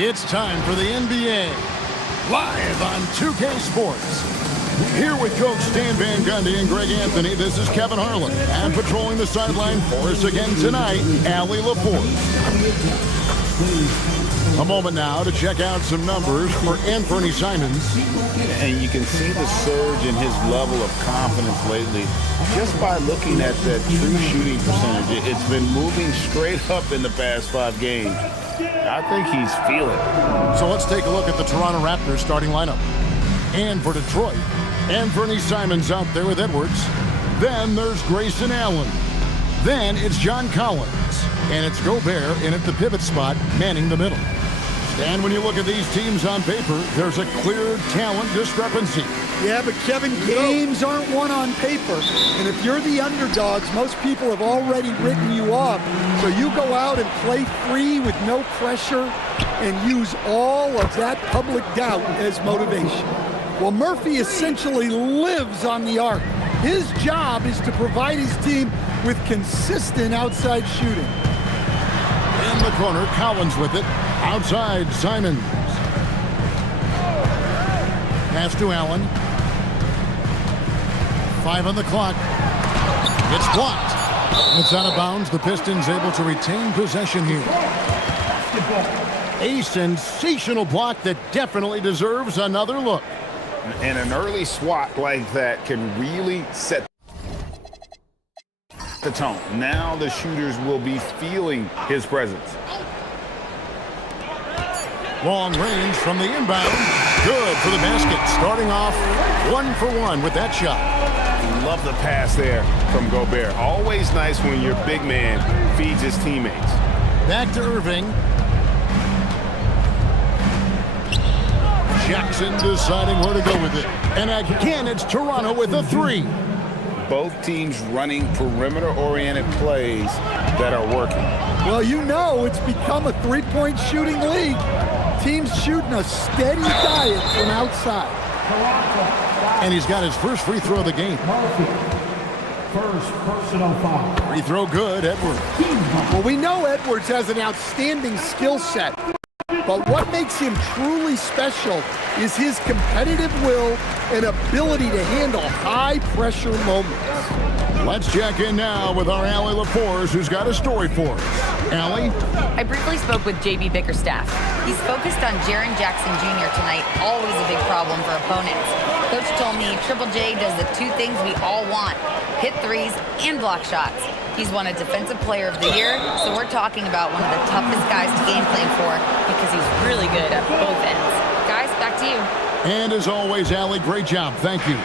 It's time for the NBA, live on 2K Sports. Here with Coach Stan Van Gundy and Greg Anthony, this is Kevin Harlan. And patrolling the sideline for us again tonight, Allie LaForce. A moment now to check out some numbers for Anthony Simons. And you can see the surge in his level of confidence lately just by looking at that true shooting percentage. It's been moving straight up in the past 5 games. I think he's feeling it. So let's take a look at the Toronto Raptors starting lineup. And for Detroit, Anthony Simons out there with Edwards. Then there's Grayson Allen. Then it's John Collins. And it's Gobert in at the pivot spot, manning the middle. And when you look at these teams on paper, there's a clear talent discrepancy. Yeah, but Kevin, games aren't won on paper. And if you're the underdogs, most people have already written you off. So you go out and play free with no pressure and use all of that public doubt as motivation. Well, Murphy essentially lives on the arc. His job is to provide his team with consistent outside shooting. In the corner, Collins with it. Outside, Simons. Pass to Allen. 5 on the clock. It's blocked. It's out of bounds. The Pistons able to retain possession here. A sensational block that definitely deserves another look. And an early swat like that can really set the tone. Now the shooters will be feeling his presence. Long range from the inbound. Good for the basket. Starting off 1 for 1 with that shot. Love the pass there from Gobert. Always nice when your big man feeds his teammates. Back to Irving. Jackson deciding where to go with it. And again, it's Toronto with a 3. Both teams running perimeter-oriented plays that are working. Well, you know it's become a three-point shooting league. Teams shooting a steady diet from outside. And he's got his first free throw of the game. First personal foul. Free throw good, Edwards. Well, we know Edwards has an outstanding skill set. But what makes him truly special is his competitive will and ability to handle high-pressure moments. Let's check in now with our Allie LaForce, who's got a story for us. Allie? I briefly spoke with J.B. Bickerstaff. He's focused on Jaren Jackson Jr. tonight, always a big problem for opponents. Coach told me Triple J does the 2 things we all want, hit threes and block shots. He's won a Defensive Player of the Year, so we're talking about one of the toughest guys to game plan for because he's really good at both ends. Guys, back to you. And as always, Allie, great job. Thank you.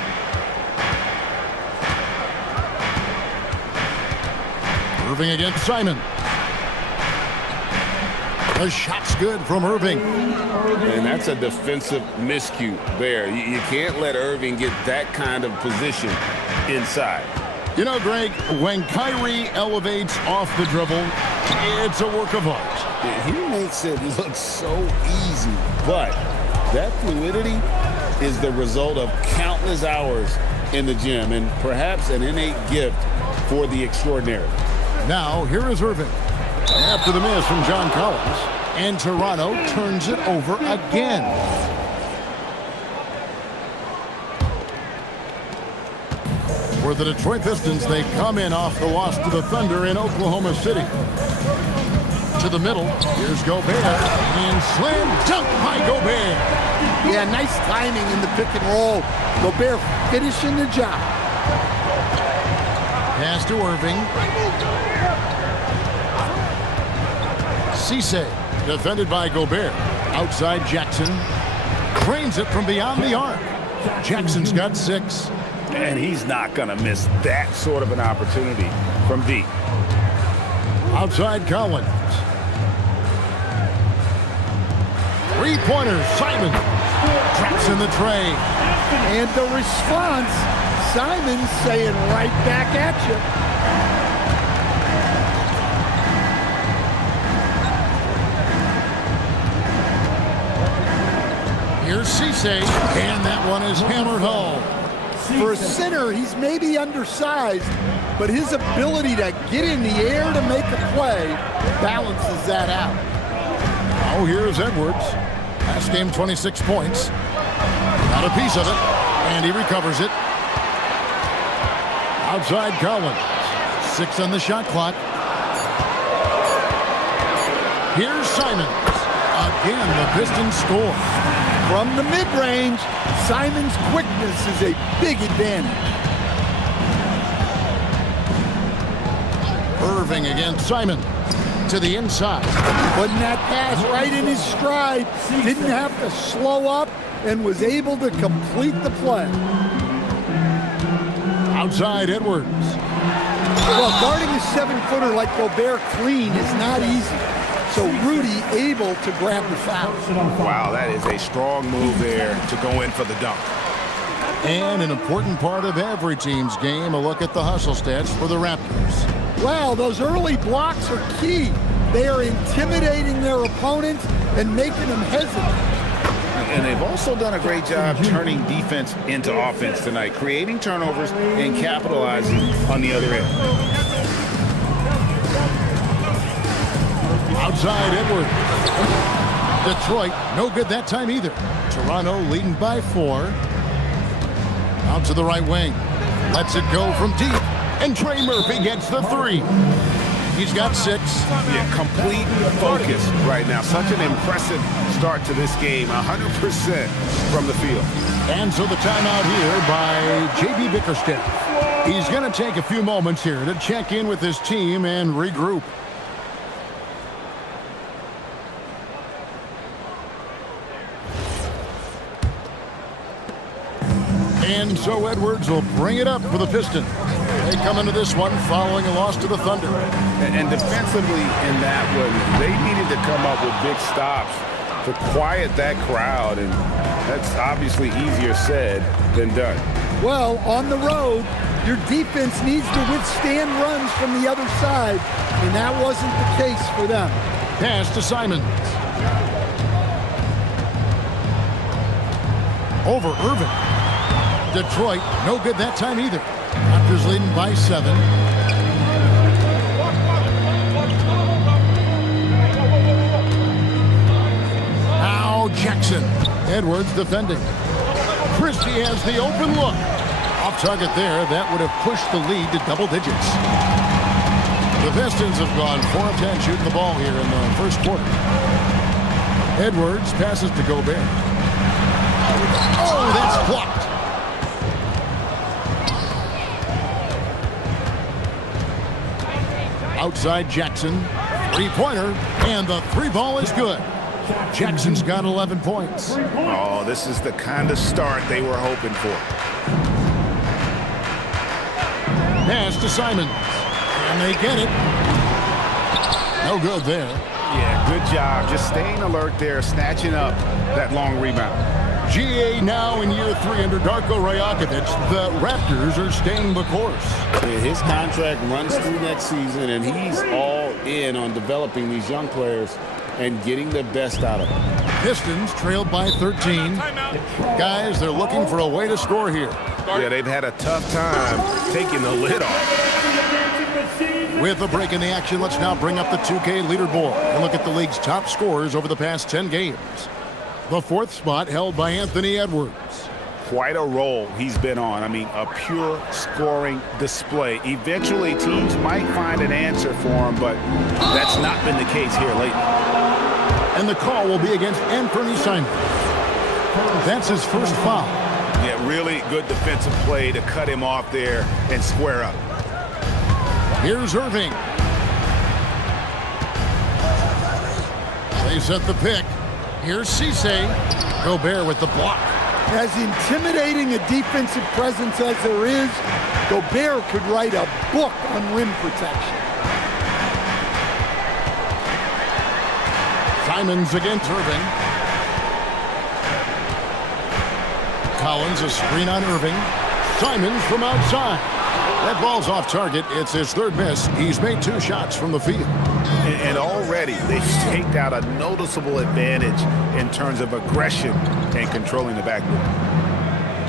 Irving against Simon. The shot's good from Irving. And that's a defensive miscue there. You can't let Irving get that kind of position inside. You know, Greg, when Kyrie elevates off the dribble, it's a work of art. He makes it look so easy, but that fluidity is the result of countless hours in the gym and perhaps an innate gift for the extraordinary. Now, here is Irving. After the miss from John Collins, and Toronto turns it over again. For the Detroit Pistons, they come in off the loss to the Thunder in Oklahoma City. To the middle, here's Gobert, and slam dunk by Gobert. Yeah, nice timing in the pick and roll. Gobert finishing the job. Pass to Irving. Cisse, defended by Gobert. Outside Jackson. Cranes it from beyond the arc. Jackson's got 6. And he's not going to miss that sort of an opportunity from deep. Outside Collins. 3-pointer, Simon. Traps in the tray. And the response, Simon saying right back at you. Here's Cisse, and that one is hammered home. For a center, he's maybe undersized, but his ability to get in the air to make a play balances that out. Now here's Edwards. Last game, 26 points. Got a piece of it, and he recovers it. Outside Collins. 6 on the shot clock. Here's Simons. Again, the Pistons score. From the mid-range, Simons' quickness is a big advantage. Irving against Simon to the inside. Putting that pass right in his stride. Didn't have to slow up and was able to complete the play. Outside Edwards. Well, guarding a 7-footer like Gobert clean is not easy. So Rudy able to grab the foul. Wow, that is a strong move there to go in for the dunk. And an important part of every team's game, a look at the hustle stats for the Raptors. Well, those early blocks are key. They are intimidating their opponents and making them hesitant. And they've also done a great job turning defense into offense tonight, creating turnovers and capitalizing on the other end. Outside Edwards. Detroit, no good that time either. Toronto leading by 4. Out to the right wing. Lets it go from deep. And Trey Murphy gets the 3. He's got 6. Yeah, complete focus right now. Such an impressive start to this game. 100% from the field. And so the timeout here by J.B. Bickerstaff. He's going to take a few moments here to check in with his team and regroup. And so Edwards will bring it up for the Pistons. They come into this one following a loss to the Thunder. And defensively in that one, they needed to come up with big stops to quiet that crowd, and that's obviously easier said than done. Well, on the road, your defense needs to withstand runs from the other side, and that wasn't the case for them. Pass to Simons. Over Irving. Detroit, no good that time either. Raptors leading by 7. Now Jackson. Edwards defending. Christie has the open look. Off target there. That would have pushed the lead to double digits. The Pistons have gone 4 of 10 shooting the ball here in the first quarter. Edwards passes to Gobert. Oh, that's blocked. Outside Jackson, 3-pointer, and the 3-ball is good. Jackson's got 11 points. Oh, this is the kind of start they were hoping for. Pass to Simons, and they get it. No good there. Yeah, good job. Just staying alert there, snatching up that long rebound. GA now in year 3 under Darko Rajakovic. The Raptors are staying the course. His contract runs through next season, and he's all in on developing these young players and getting the best out of them. Pistons trailed by 13. Guys, they're looking for a way to score here. Yeah, they've had a tough time taking the lid off. With a break in the action, let's now bring up the 2K leaderboard and look at the league's top scorers over the past 10 games. The 4th spot held by Anthony Edwards. Quite a roll he's been on. I mean, a pure scoring display. Eventually, teams might find an answer for him, but that's not been the case here lately. And the call will be against Anthony Simons. That's his first foul. Yeah, really good defensive play to cut him off there and square up. Here's Irving. They set the pick. Here's Cisse. Gobert with the block. As intimidating a defensive presence as there is, Gobert could write a book on rim protection. Simons against Irving. Collins, a screen on Irving. Simons from outside. That ball's off target. It's his 3rd miss. He's made 2 shots from the field. And already they've staked out a noticeable advantage in terms of aggression and controlling the backboard.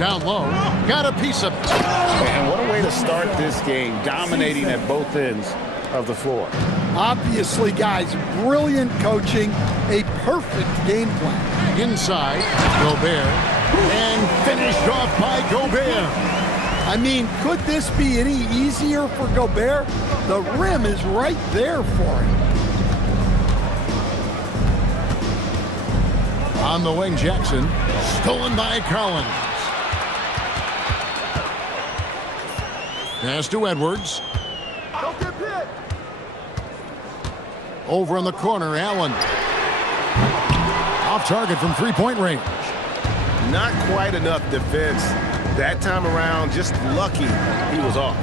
Down low. Got a piece of it. And what a way to start this game, dominating at both ends of the floor. Obviously, guys, brilliant coaching, a perfect game plan. Inside, Gobert, and finished off by Gobert. I mean, could this be any easier for Gobert? The rim is right there for him. On the wing, Jackson, stolen by Collins. Pass to Edwards. Over in the corner, Allen. Off target from three-point range. Not quite enough defense that time around. Just lucky he was off.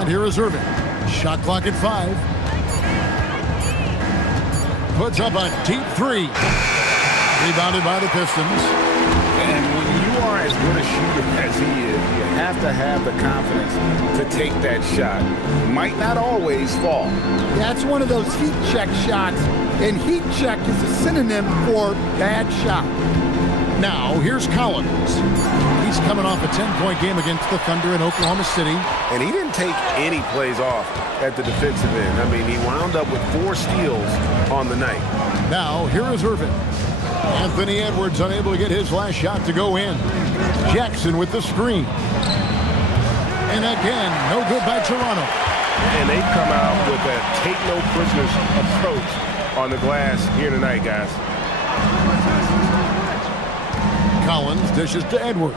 And here is Irving. Shot clock at 5. Puts up a deep 3. Rebounded by the Pistons. And when you are as good a shooter as he is, you have to have the confidence to take that shot. Might not always fall. That's one of those heat check shots, and heat check is a synonym for bad shot. Now, here's Collins. He's coming off a 10-point game against the Thunder in Oklahoma City. And he didn't take any plays off at the defensive end. I mean, he wound up with 4 steals on the night. Now, here is Irving. Anthony Edwards unable to get his last shot to go in. Jackson with the screen. And again, no good by Toronto. And they've come out with a take-no-prisoners approach on the glass here tonight, guys. Collins dishes to Edwards.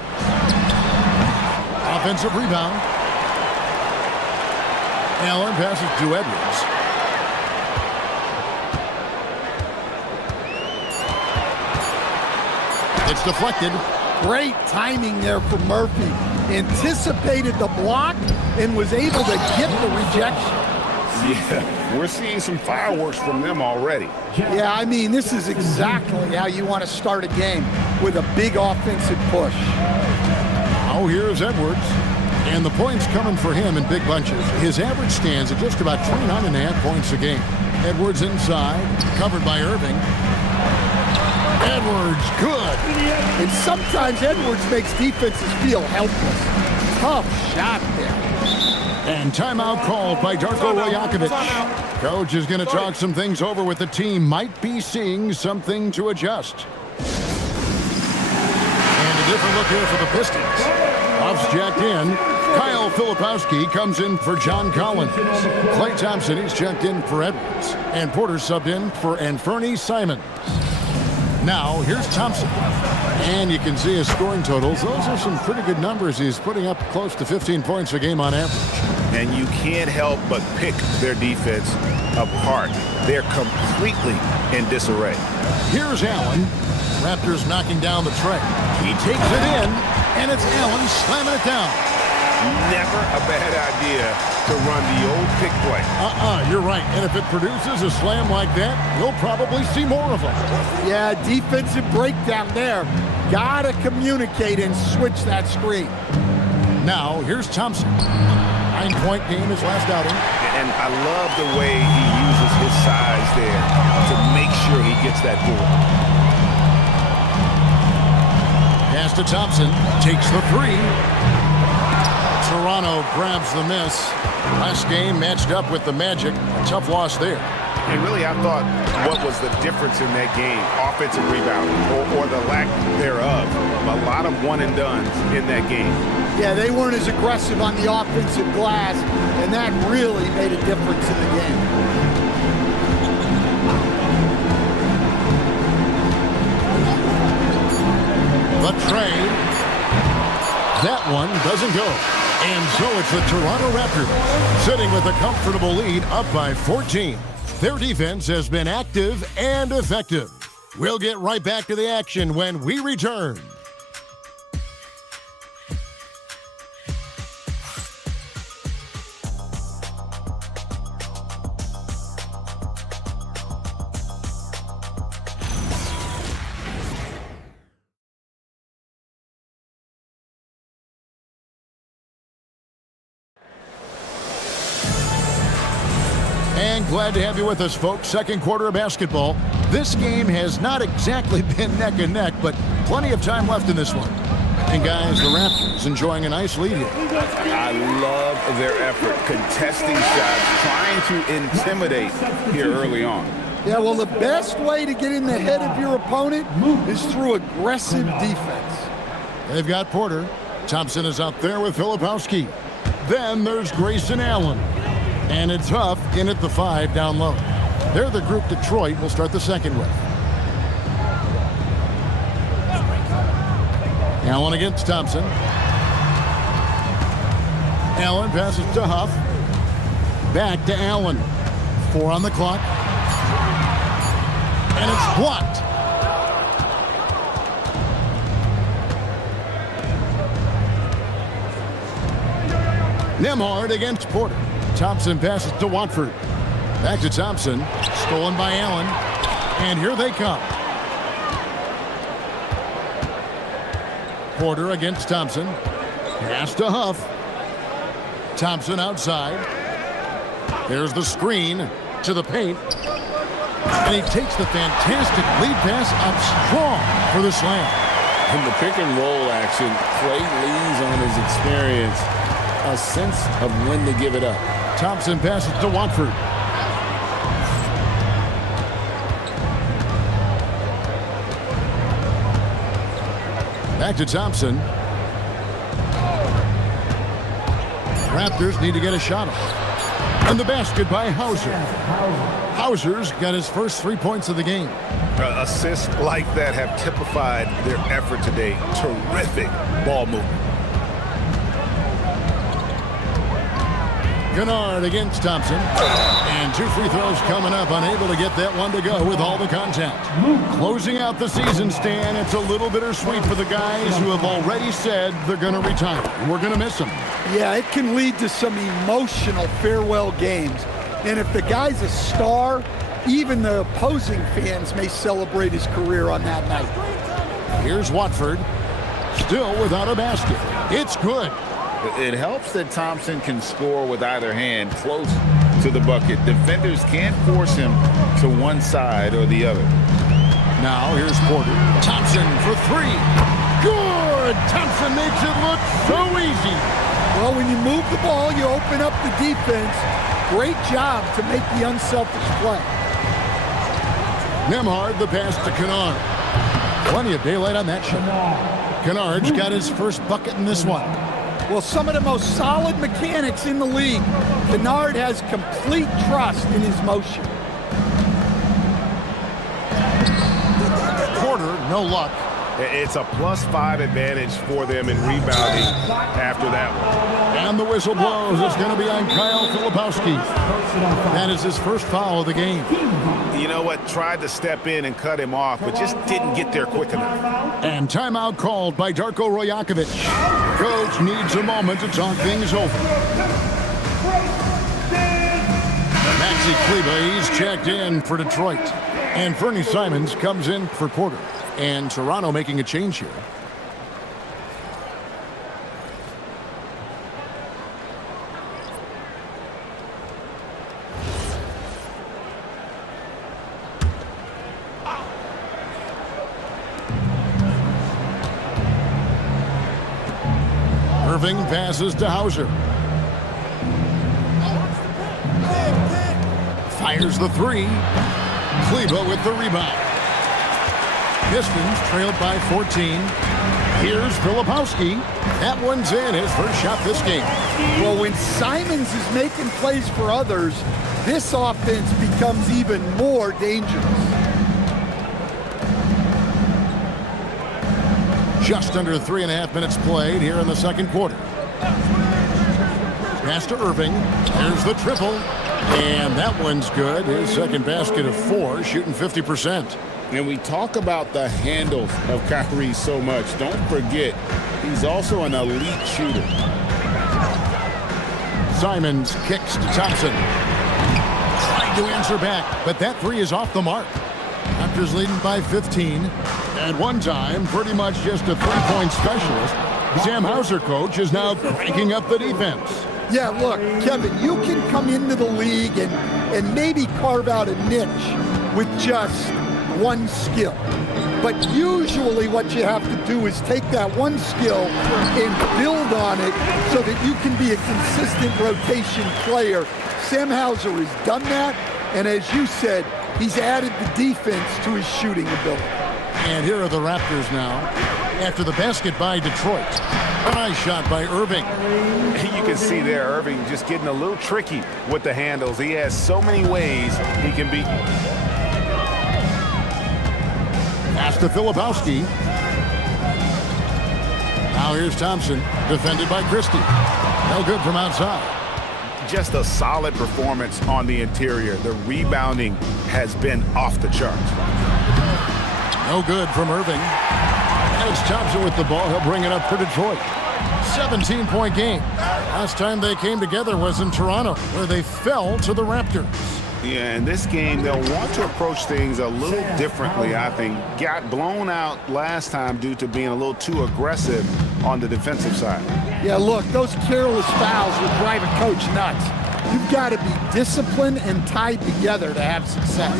Offensive rebound. Allen passes to Edwards. It's deflected. Great timing there for Murphy. Anticipated the block and was able to get the rejection. Yeah, we're seeing some fireworks from them already. Yeah, I mean, this is exactly how you want to start a game, with a big offensive push. Oh, here's Edwards. And the points coming for him in big bunches. His average stands at just about 29.5 points a game. Edwards inside, covered by Irving. Edwards, good. And sometimes Edwards makes defenses feel helpless. Tough shot there. And timeout called by Darko Rajakovic. Coach is going to talk some things over with the team. Might be seeing something to adjust. And a different look here for the Pistons. Puffs jacked in. Kyle Filipowski comes in for John Collins. Klay Thompson is checked in for Edwards. And Porter subbed in for Anfernee Simons. Now, here's Thompson. And you can see his scoring totals. Those are some pretty good numbers. He's putting up close to 15 points a game on average. And you can't help but pick their defense apart. They're completely in disarray. Here's Allen. Raptors knocking down the tray. He takes it in, and it's Allen slamming it down. Never a bad idea to run the old pick play. You're right. And if it produces a slam like that, you'll probably see more of them. Yeah, defensive breakdown there. Gotta communicate and switch that screen. Now, here's Thompson. 9-point game his last outing. And I love the way he uses his size there to make sure he gets that board. Pass to Thompson. Takes the 3. Toronto grabs the miss. Last game matched up with the Magic. A tough loss there. And really, I thought what was the difference in that game? Offensive rebounding or the lack thereof. A lot of one-and-dones in that game. Yeah, they weren't as aggressive on the offensive glass, and that really made a difference in the game. The trade. That one doesn't go. And so it's the Toronto Raptors sitting with a comfortable lead up by 14. Their defense has been active and effective. We'll get right back to the action when we return. And glad to have you with us, folks. Second quarter of basketball. This game has not exactly been neck and neck, but plenty of time left in this one. And guys, the Raptors enjoying a nice lead here. I love their effort, contesting shots, trying to intimidate here early on. Yeah, well, the best way to get in the head of your opponent is through aggressive defense. They've got Porter. Thompson is out there with Filipowski. Then there's Grayson Allen. And it's Huff in at the 5 down low. They're the group Detroit will start the second with. Allen against Thompson. Allen passes to Huff. Back to Allen. 4 on the clock. And it's blocked. Nembhard against Porter. Thompson passes to Watford. Back to Thompson. Stolen by Allen. And here they come. Porter against Thompson. Pass to Huff. Thompson outside. There's the screen to the paint. And he takes the fantastic lead pass up strong for the slam. In the pick and roll action, Clay leans on his experience, a sense of when to give it up. Thompson passes to Watford. Back to Thompson. Raptors need to get a shot off. And the basket by Hauser. Hauser's got his first 3 points of the game. Assists like that have typified their effort today. Terrific ball movement. Kennard against Thompson. And 2 free throws coming up. Unable to get that one to go with all the contact. Closing out the season, Stan. It's a little bittersweet for the guys who have already said they're going to retire. We're going to miss them. Yeah, it can lead to some emotional farewell games. And if the guy's a star, even the opposing fans may celebrate his career on that night. Here's Watford. Still without a basket. It's good. It helps that Thompson can score with either hand close to the bucket. Defenders can't force him to one side or the other. Now here's Porter. Thompson for 3. Good! Thompson makes it look so easy. Well, when you move the ball, you open up the defense. Great job to make the unselfish play. Nembhard, the pass to Kennard. Plenty of daylight on that shot. Kennard's got his first bucket in this one. Well, some of the most solid mechanics in the league. Kennard has complete trust in his motion. Porter, no luck. It's a +5 advantage for them in rebounding after that one. And the whistle blows. It's going to be on Kyle Filipowski. That is his first foul of the game. You know what? Tried to step in and cut him off, but just didn't get there quick enough. And timeout called by Darko Rajakovic. Coach needs a moment to talk things over. Maxi Kleber, he's checked in for Detroit. And Fernie Simons comes in for Porter. And Toronto making a change here. Irving passes to Hauser. Fires the 3. Kleber with the rebound. Pistons trailed by 14. Here's Filipowski. That one's in, his first shot this game. Well, when Simons is making plays for others, this offense becomes even more dangerous. Just under 3.5 minutes played here in the second quarter. Pass to Irving. There's the triple. And that one's good. His second basket of 4, shooting 50%. And we talk about the handles of Kyrie so much. Don't forget, he's also an elite shooter. Simons kicks to Thompson. Trying to answer back, but that 3 is off the mark. Raptors leading by 15. At one time, pretty much just a 3-point specialist. Sam Hauser, coach, is now cranking up the defense. Yeah, look, Kevin, you can come into the league and maybe carve out a niche with just one skill. But usually what you have to do is take that one skill and build on it so that you can be a consistent rotation player. Sam Hauser has done that, and as you said, he's added the defense to his shooting ability. And here are the Raptors now. After the basket by Detroit. A nice shot by Irving. You can see there Irving just getting a little tricky with the handles. He has so many ways he can beat you. Pass to Filipowski. Now here's Thompson, defended by Christie. No good from outside. Just a solid performance on the interior. The rebounding has been off the charts. No good from Irving. As Thompson with the ball, he'll bring it up for Detroit. 17-point game. Last time they came together was in Toronto, where they fell to the Raptors. Yeah, in this game, they'll want to approach things a little differently, I think. Got blown out last time due to being a little too aggressive on the defensive side. Yeah, look, those careless fouls would drive a coach nuts. You've got to be disciplined and tied together to have success.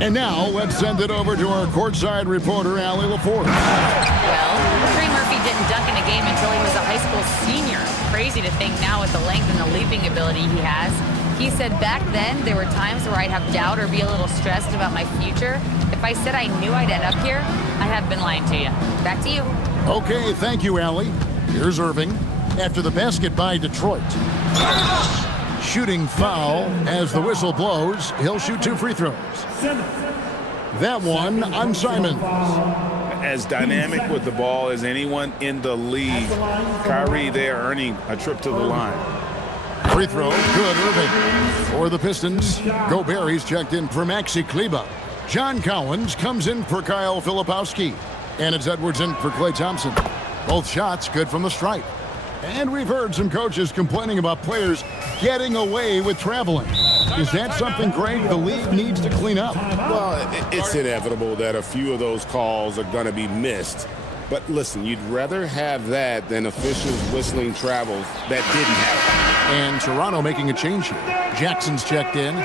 And now, let's send it over to our courtside reporter, Allie LaForce. Well, Trey Murphy didn't dunk in a game until he was a high school senior. Crazy to think now with the length and the leaping ability he has. He said back then there were times where I'd have doubt or be a little stressed about my future. If I said I knew I'd end up here, I have been lying to you. Back to you. Okay, thank you, Allie. Here's Irving. After the basket by Detroit. Shooting foul as the whistle blows. He'll shoot 2 free throws. That one on Simons. As dynamic with the ball as anyone in the league. Kyrie there earning a trip to the line. Free throw, good, Irving. For the Pistons, Gobert, he's checked in for Maxi Kleba. John Collins comes in for Kyle Filipowski. And it's Edwards in for Klay Thompson. Both shots good from the stripe. And we've heard some coaches complaining about players getting away with traveling. Is that something, Greg, the league needs to clean up? Well, it's inevitable that a few of those calls are going to be missed. But listen, you'd rather have that than officials whistling travels that didn't happen. And Toronto making a change here. Jackson's checked in.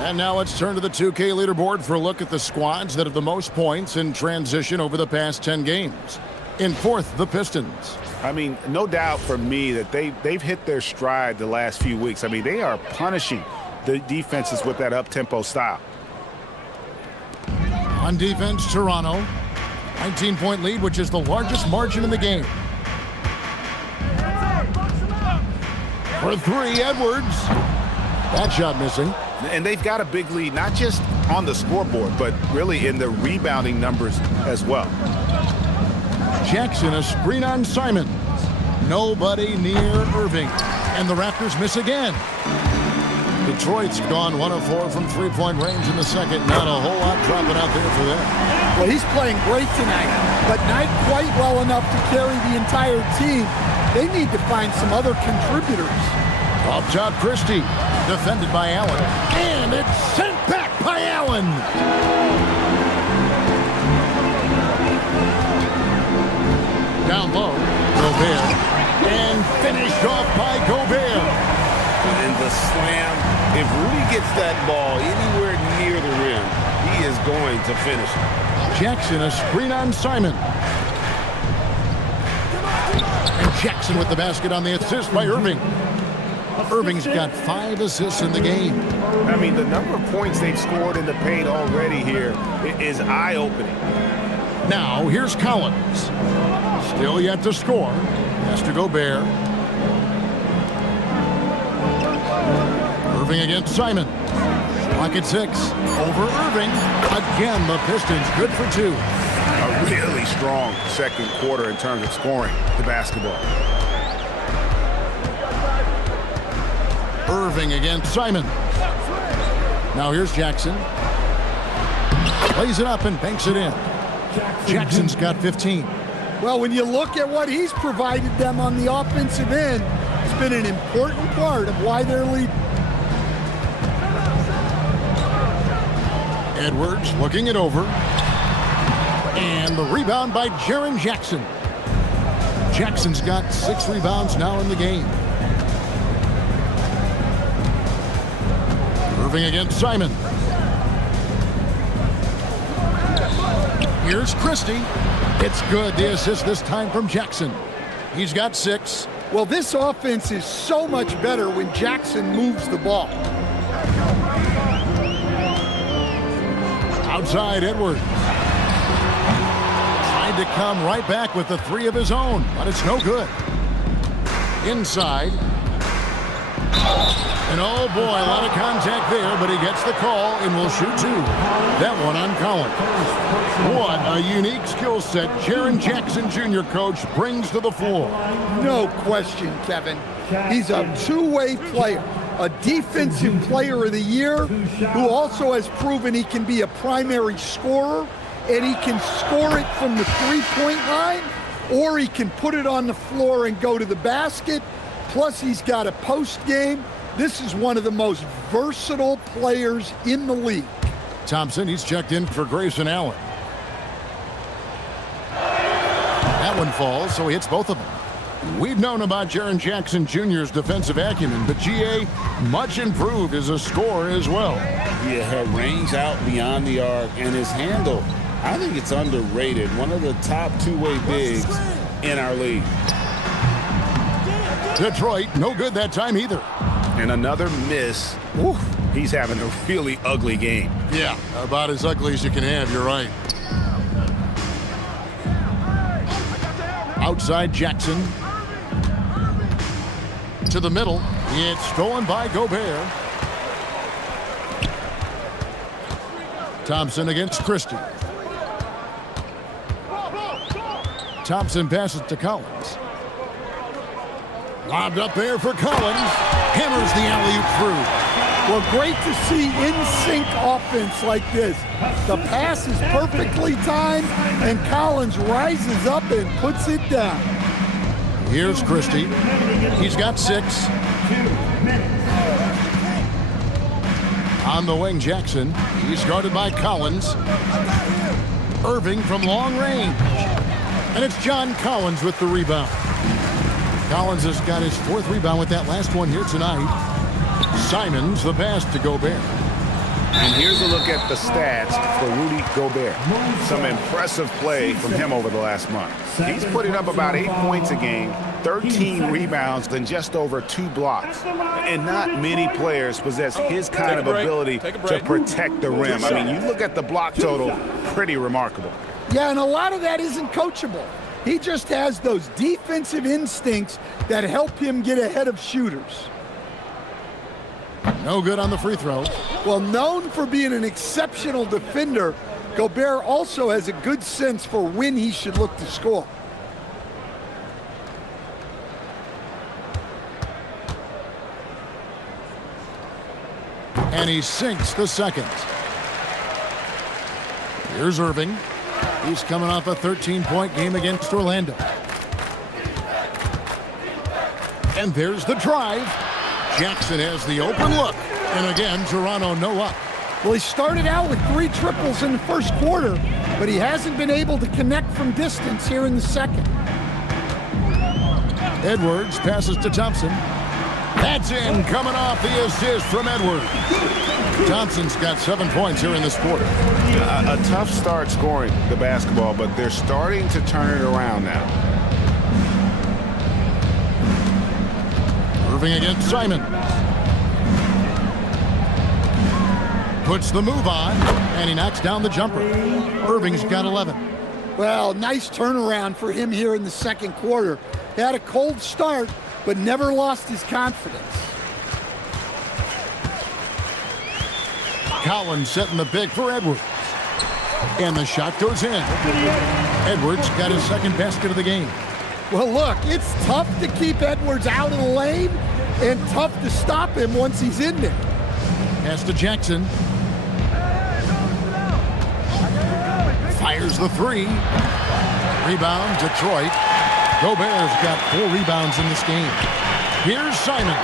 And now let's turn to the 2K leaderboard for a look at the squads that have the most points in transition over the past 10 games. In fourth, the Pistons. I mean, no doubt for me that they've hit their stride the last few weeks. I mean, they are punishing the defenses with that up-tempo style. On defense, Toronto. 19-point lead, which is the largest margin in the game. For 3, Edwards. That shot missing. And they've got a big lead, not just on the scoreboard, but really in the rebounding numbers as well. Jackson, a screen on Simons. Nobody near Irving. And the Raptors miss again. Detroit's gone 1 of 4 from three-point range in the second. Not a whole lot dropping out there for them. Well, he's playing great tonight, but not quite well enough to carry the entire team. They need to find some other contributors. Up top, Christie. Defended by Allen. And it's sent back by Allen. Down low, Gobert, and finished off by Gobert. And the slam, if Rudy gets that ball anywhere near the rim, he is going to finish it. Jackson, a screen on Simon. And Jackson with the basket on the assist by Irving. Irving's got 5 assists in the game. I mean, the number of points they've scored in the paint already here is eye-opening. Now, here's Collins. Still yet to score. Has to Gobert. Irving against Simon. Clock at 6. Over Irving. Again, the Pistons good for 2. A really strong second quarter in terms of scoring the basketball. Irving against Simon. Now here's Jackson. Plays it up and banks it in. Jackson's got 15. Well, when you look at what he's provided them on the offensive end, it's been an important part of why they're leading. Edwards looking it over. And the rebound by Jaren Jackson. Jackson's got 6 rebounds now in the game. Irving against Simon. Here's Christie. It's good. The assist this time from Jackson. He's got 6. Well, this offense is so much better when Jackson moves the ball. Outside, Edwards. Tried to come right back with the 3 of his own, but it's no good. Inside. And oh boy, a lot of contact there, but he gets the call and will shoot 2. That one on Collins. What a unique skill set Jaren Jackson Jr. coach brings to the floor. No question, Kevin. He's a two-way player, a defensive player of the year who also has proven he can be a primary scorer, and he can score it from the three-point line, or he can put it on the floor and go to the basket. Plus, he's got a post game. This is one of the most versatile players in the league. Thompson, he's checked in for Grayson Allen. That one falls, so he hits both of them. We've known about Jaren Jackson Jr.'s defensive acumen, but GA much improved as a scorer as well. Yeah, her range out beyond the arc and his handle, I think it's underrated. One of the top two-way bigs in our league. Detroit, no good that time either. And another miss. Oof, he's having a really ugly game. Yeah, about as ugly as you can have, you're right. Outside Jackson. To the middle. It's stolen by Gobert. Thompson against Christie. Thompson passes to Collins. Lobbed up there for Collins. Hammers the alley-oop through. Well, great to see in-sync offense like this. The pass is perfectly timed, and Collins rises up and puts it down. Here's Christie. He's got 6. On the wing, Jackson. He's guarded by Collins. Irving from long range. And it's John Collins with the rebound. Collins has got his 4th rebound with that last one here tonight. Simons the pass to Gobert. And here's a look at the stats for Rudy Gobert. Some impressive play from him over the last month. He's putting up about 8 points a game, 13 rebounds, and just over 2 blocks. And not many players possess his kind of ability to protect the rim. I mean, you look at the block total, pretty remarkable. Yeah, and a lot of that isn't coachable. He just has those defensive instincts that help him get ahead of shooters. No good on the free throw. Well, known for being an exceptional defender, Gobert also has a good sense for when he should look to score. And he sinks the second. Here's Irving. He's coming off a 13-point game against Orlando. And there's the drive. Jackson has the open look. And again, Toronto no up. Well, he started out with 3 triples in the first quarter, but he hasn't been able to connect from distance here in the second. Edwards passes to Thompson. That's in, coming off the assist from Edwards. Thompson's got 7 points here in this quarter. A tough start scoring the basketball, but they're starting to turn it around now. Irving against Simon. Puts the move on, and he knocks down the jumper. Irving's got 11. Well, nice turnaround for him here in the second quarter. He had a cold start, but never lost his confidence. Collins setting the pick for Edwards. And the shot goes in. Edwards got his second basket of the game. Well, look, it's tough to keep Edwards out of the lane and tough to stop him once he's in there. Pass to Jackson. Fires the 3. Rebound, Detroit. Gobert's got 4 rebounds in this game. Here's Simon.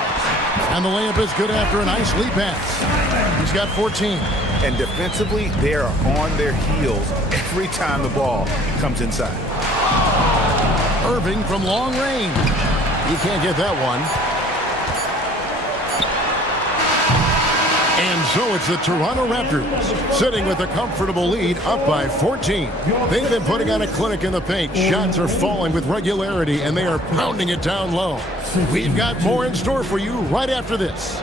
And the layup is good after a nice lead pass. He's got 14. And defensively, they are on their heels every time the ball comes inside. Irving from long range. He can't get that one. And so it's the Toronto Raptors sitting with a comfortable lead up by 14. They've been putting on a clinic in the paint. Shots are falling with regularity, and they are pounding it down low. We've got more in store for you right after this.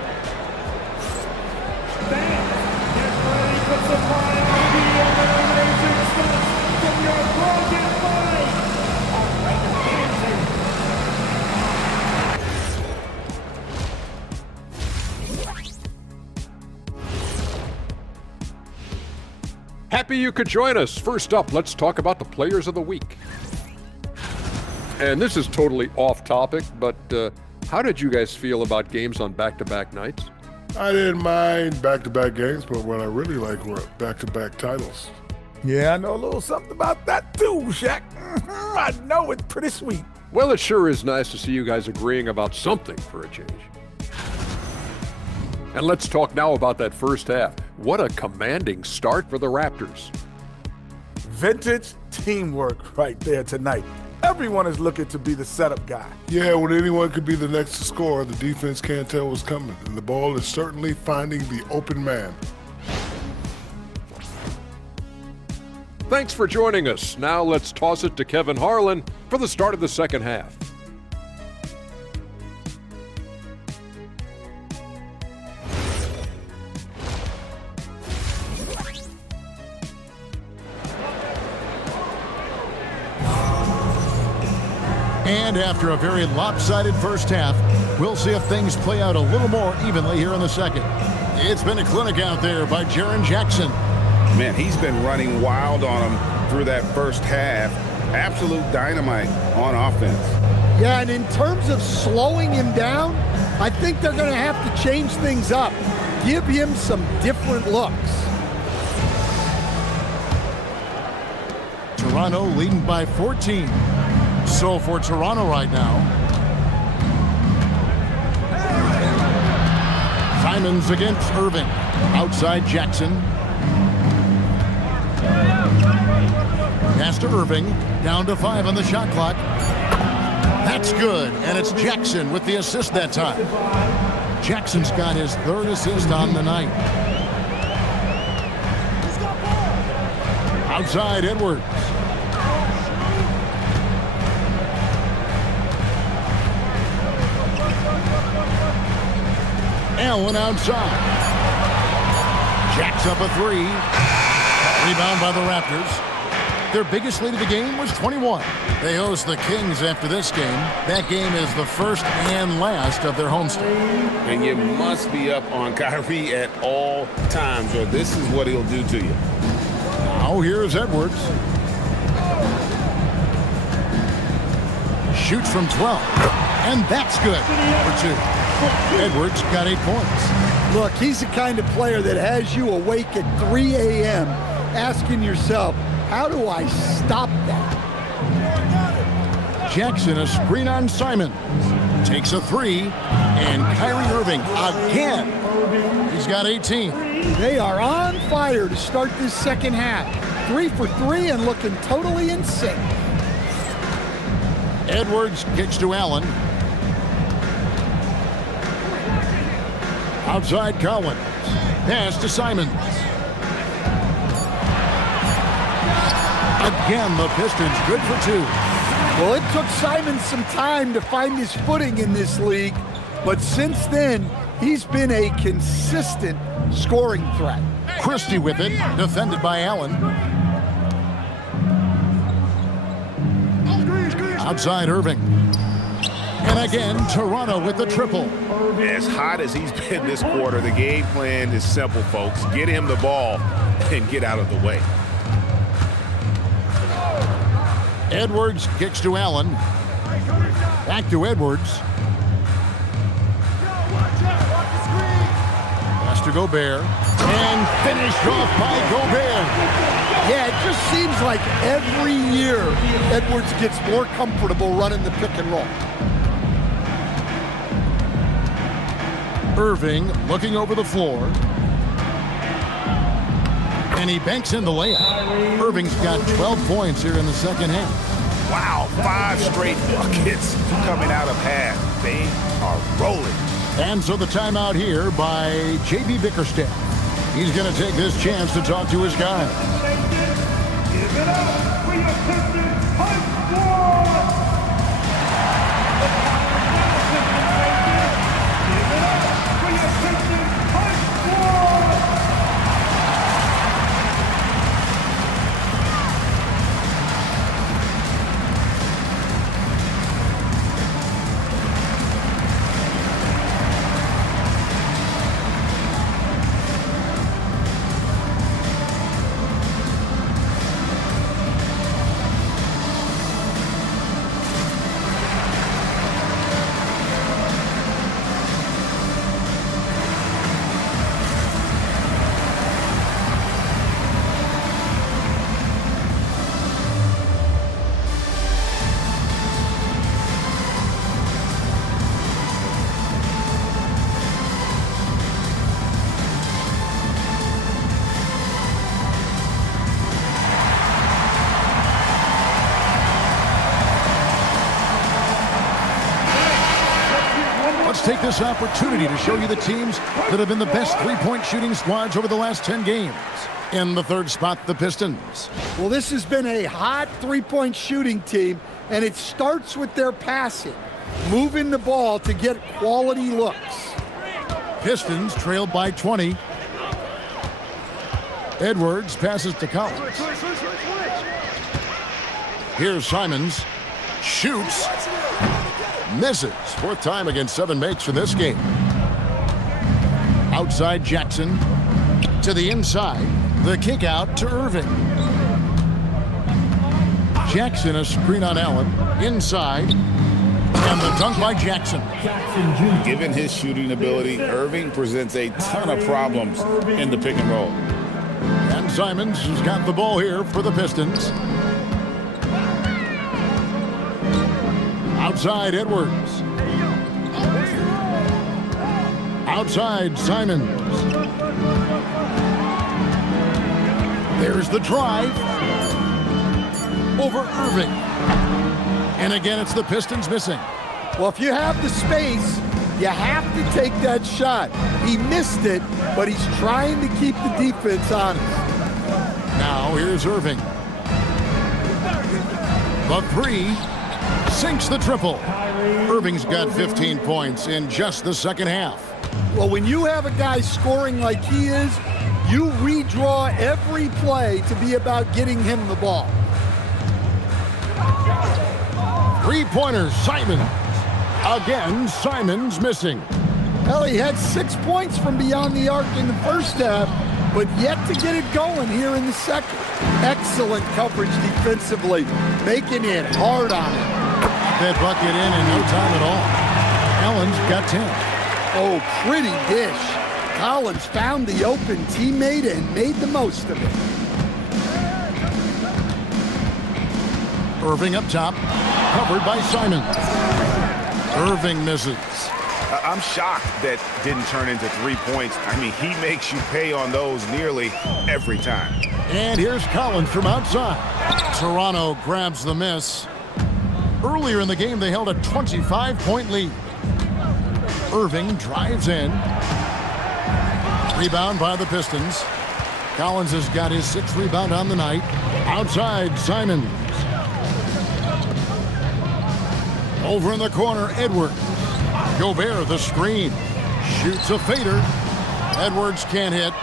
Happy you could join us. First up, let's talk about the players of the week. And this is totally off topic, but how did you guys feel about games on back-to-back nights? I didn't mind back-to-back games, but what I really like were back-to-back titles. Yeah, I know a little something about that too, Shaq. I know it's pretty sweet. Well, it sure is nice to see you guys agreeing about something for a change. And let's talk now about that first half. What a commanding start for the Raptors. Vintage teamwork right there tonight. Everyone is looking to be the setup guy. Yeah, when anyone could be the next to score, the defense can't tell what's coming, and the ball is certainly finding the open man. Thanks for joining us. Now let's toss it to Kevin Harlan for the start of the second half. And after a very lopsided first half, we'll see if things play out a little more evenly here in the second. It's been a clinic out there by Jaren Jackson. Man, he's been running wild on him through that first half. Absolute dynamite on offense. Yeah, and in terms of slowing him down, I think they're going to have to change things up. Give him some different looks. Toronto leading by 14. So for Toronto right now, Simons against Irving. Outside Jackson. Pass to Irving. Down to 5 on the shot clock. That's good, and it's Jackson with the assist that time. Jackson's got his third assist on the night. Outside Edwards. Allen outside. Jacks up a 3. Rebound by the Raptors. Their biggest lead of the game was 21. They host the Kings after this game. That game is the first and last of their homestand. And you must be up on Kyrie at all times, or this is what he'll do to you. Now here's Edwards. Shoots from 12. And that's good for 2. Edwards got 8 points. Look, he's the kind of player that has you awake at 3 a.m. asking yourself, how do I stop that? Jackson, a screen on Simon. Takes a 3. And Kyrie Irving again. He's got 18. They are on fire to start this second half. 3 for 3 and looking totally in sync. Edwards kicks to Allen. Outside Collins. Pass to Simons. Again, the Pistons good for 2. Well, it took Simons some time to find his footing in this league, but since then, he's been a consistent scoring threat. Christie with it, defended by Allen. Outside Irving. And again, Toronto with the triple. As hot as he's been this quarter, the game plan is simple, folks. Get him the ball and get out of the way. Edwards kicks to Allen. Back to Edwards. Pass to Gobert. And finished off by Gobert. Yeah, it just seems like every year Edwards gets more comfortable running the pick and roll. Irving looking over the floor. And he banks in the layup. Irving's got 12 points here in the second half. Wow, 5 straight buckets coming out of half. They are rolling. And so the timeout here by J.B. Bickerstaff. He's going to take this chance to talk to his guys. Give it up for your Pistons High Squad! Give it up for your Pistons High Squad! Take this opportunity to show you the teams that have been the best three-point shooting squads over the last 10 games. In the third spot, the Pistons. Well, this has been a hot three-point shooting team, and it starts with their passing, moving the ball to get quality looks. Pistons trailed by 20. Edwards passes to Collins. Here's Simons. Shoots. Misses. Fourth time against 7 makes for this game. Outside Jackson. To the inside. The kick out to Irving. Jackson, a screen on Allen. Inside. And the dunk by Jackson. Given his shooting ability, Irving presents a ton of problems in the pick and roll. And Simons has got the ball here for the Pistons. Outside Edwards. Outside Simons. There's the drive. Over Irving. And again, it's the Pistons missing. Well, if you have the space, you have to take that shot. He missed it, but he's trying to keep the defense honest. Now here's Irving. The three. Sinks the triple. Irving's got 15 points in just the second half. Well, when you have a guy scoring like he is, you redraw every play to be about getting him the ball. Three-pointers, Simons. Again, Simons missing. Well, he had 6 points from beyond the arc in the first half, but yet to get it going here in the second. Excellent coverage defensively, making it hard on him. That bucket in no time at all. Allen's got 10. Oh, pretty dish. Collins found the open teammate and made the most of it. Irving up top, covered by Simons. Irving misses. I'm shocked that didn't turn into 3 points. I mean, he makes you pay on those nearly every time. And here's Collins from outside. Toronto grabs the miss. Earlier in the game, they held a 25-point lead. Irving drives in. Rebound by the Pistons. Collins has got his 6th rebound on the night. Outside, Simons. Over in the corner, Edwards. Gobert, the screen. Shoots a fader. Edwards can't hit.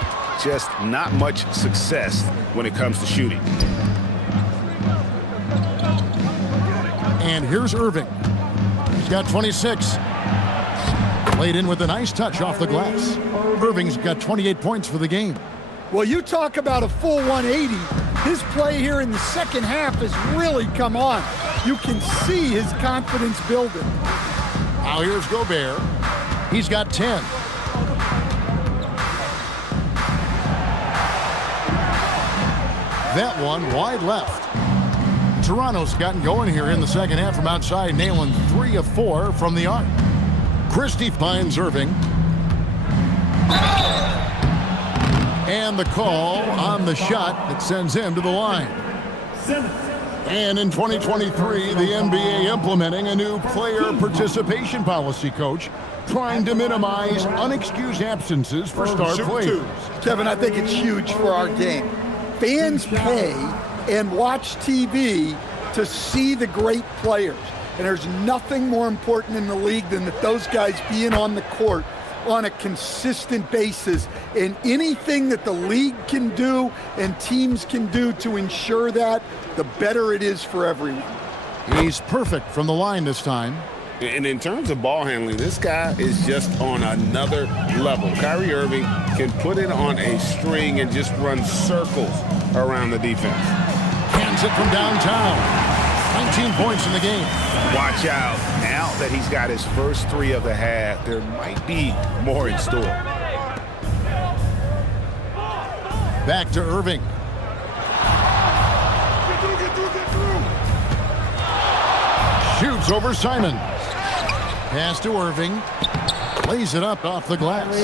Just not much success when it comes to shooting. And here's Irving. He's got 26. Played in with a nice touch off the glass. Irving's got 28 points for the game. Well, you talk about a full 180. His play here in the second half has really come on. You can see his confidence building. Now here's Gobert. He's got 10. That one wide left. Toronto's gotten going here in the second half from outside, nailing 3 of 4 from the arc. Christie finds Irving. And the call on the shot that sends him to the line. And in 2023, the NBA implementing a new player participation policy, Coach. trying to minimize unexcused absences for star players. Kevin, I think it's huge for our game. Fans pay and watch TV to see the great players. And there's nothing more important in the league than that those guys being on the court on a consistent basis. And anything that the league can do and teams can do to ensure that, the better it is for everyone. He's perfect from the line this time. And in terms of ball handling, this guy is just on another level. Kyrie Irving can put it on a string and just run circles around the defense. Hands it from downtown. 19 points in the game. Watch out. Now that he's got his first three of the half, there might be more in store. Back to Irving. Shoots over Simons. Pass to Irving. Lays it up off the glass.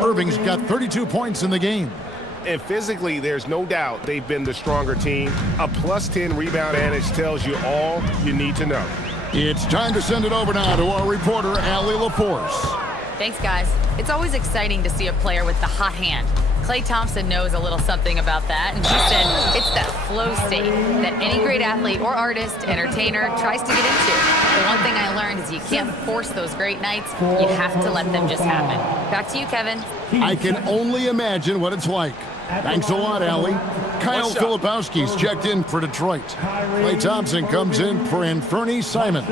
Irving's got 32 points in the game. And physically, there's no doubt they've been the stronger team. A +10 rebound advantage tells you all you need to know. It's time to send it over now to our reporter, Allie LaForce. Thanks, guys. It's always exciting to see a player with the hot hand. Klay Thompson knows a little something about that, and he said it's that flow state that any great athlete or artist, entertainer, tries to get into. The one thing I learned is you can't force those great nights. You have to let them just happen. Back to you, Kevin. I can only imagine what it's like. Thanks a lot, Allie. Kyle Filipowski's checked in for Detroit. Klay Thompson comes in for Anthony Simons.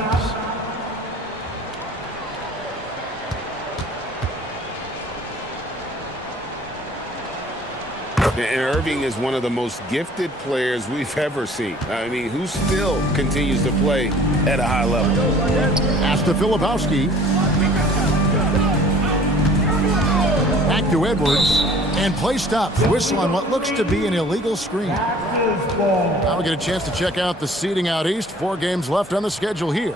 And Irving is one of the most gifted players we've ever seen. I mean, who still continues to play at a high level. Pass to Filipowski. Back to Edwards. And play stops. Whistle on what looks to be an illegal screen. Now we get a chance to check out the seeding out east. 4 games left on the schedule here.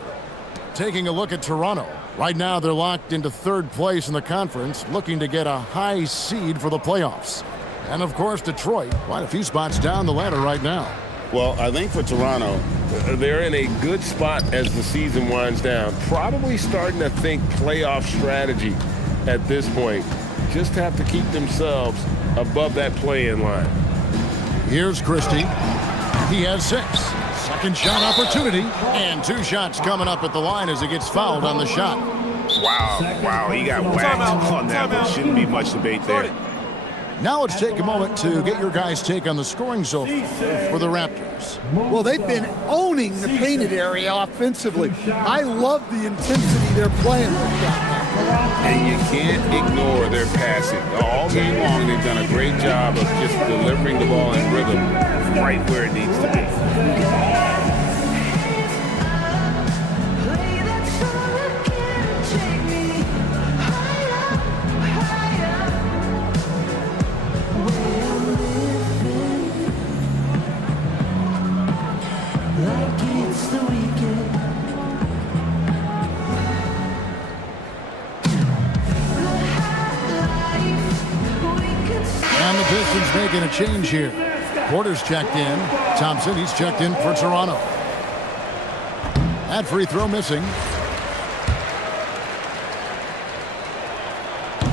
Taking a look at Toronto. Right now they're locked into 3rd place in the conference, looking to get a high seed for the playoffs. And of course Detroit, quite a few spots down the ladder right now. Well, I think for Toronto, they're in a good spot as the season winds down. Probably starting to think playoff strategy at this point. Just have to keep themselves above that play-in line. Here's Christie. He has 6. Second shot opportunity. And 2 shots coming up at the line as he gets fouled on the shot. Wow, he got whacked on that one. Shouldn't be much debate there. Now let's take a moment to get your guys' take on the scoring so far for the Raptors. Well, they've been owning the painted area offensively. I love the intensity they're playing with that. And you can't ignore their passing. All game long, they've done a great job of just delivering the ball in rhythm right where it needs to be. And the Pistons making a change here. Porter's checked in. Thompson, he's checked in for Toronto. That free throw missing.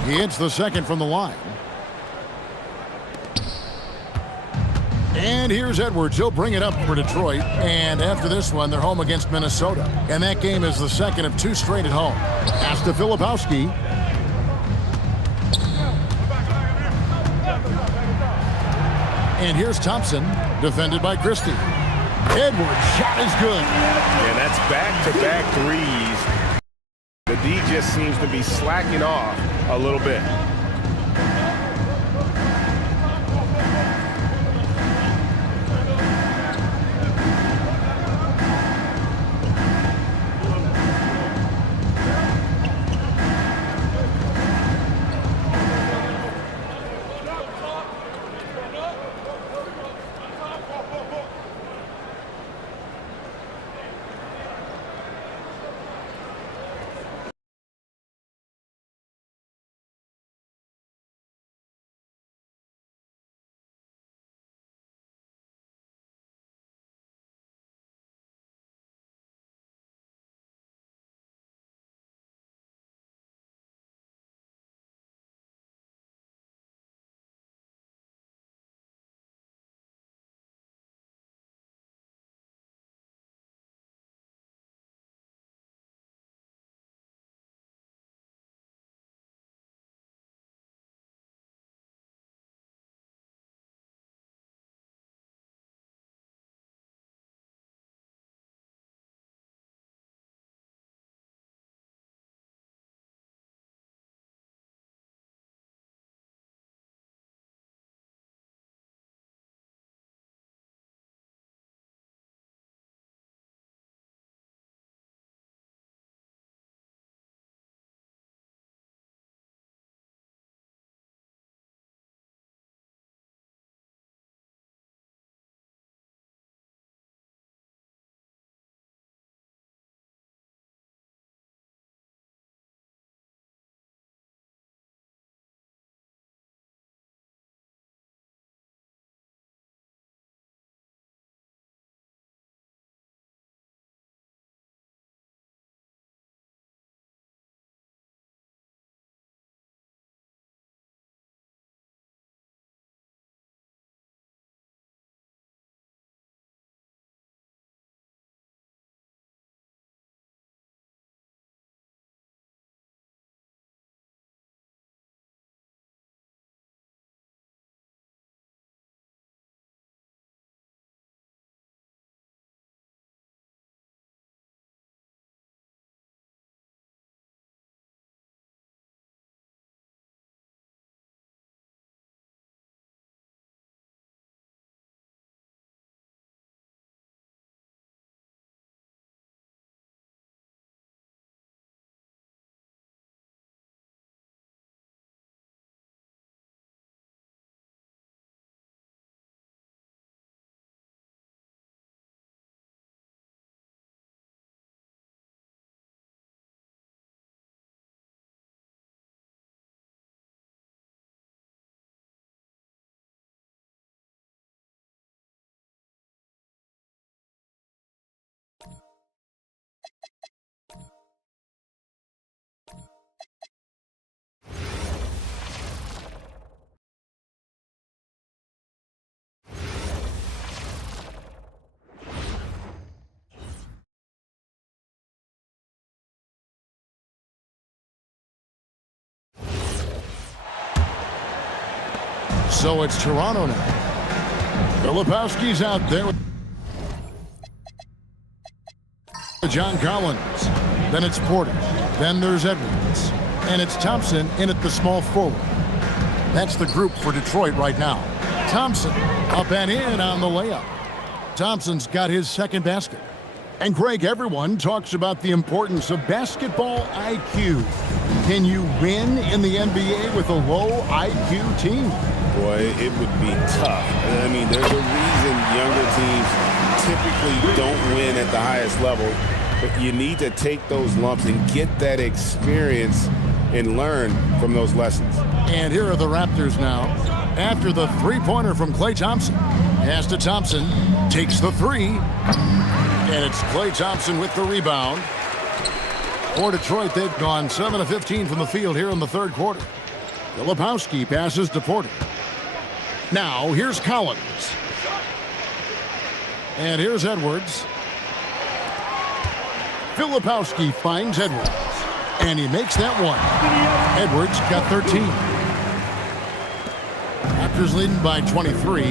He hits the second from the line. And here's Edwards. He'll bring it up for Detroit. And after this one, they're home against Minnesota. And that game is the second of 2 straight at home. Pass to Filipowski. And here's Thompson, defended by Christie. Edwards' shot is good. And that's back-to-back threes. The D just seems to be slacking off a little bit. So it's Toronto now. Filipowski's out there with John Collins. Then it's Porter. Then there's Edwards. And it's Thompson in at the small forward. That's the group for Detroit right now. Thompson up and in on the layup. Thompson's got his second basket. And Greg, everyone talks about the importance of basketball IQ. Can you win in the NBA with a low IQ team? Boy, it would be tough. I mean, there's a reason younger teams typically don't win at the highest level. But you need to take those lumps and get that experience and learn from those lessons. And here are the Raptors now. After the three-pointer from Klay Thompson. Pass to Thompson. Takes the three. And it's Klay Thompson with the rebound. For Detroit, they've gone 7 of 15 from the field here in the third quarter. Filipowski passes to Porter. Now, here's Collins. And here's Edwards. Filipowski finds Edwards. And he makes that one. Edwards got 13. Raptors leading by 23.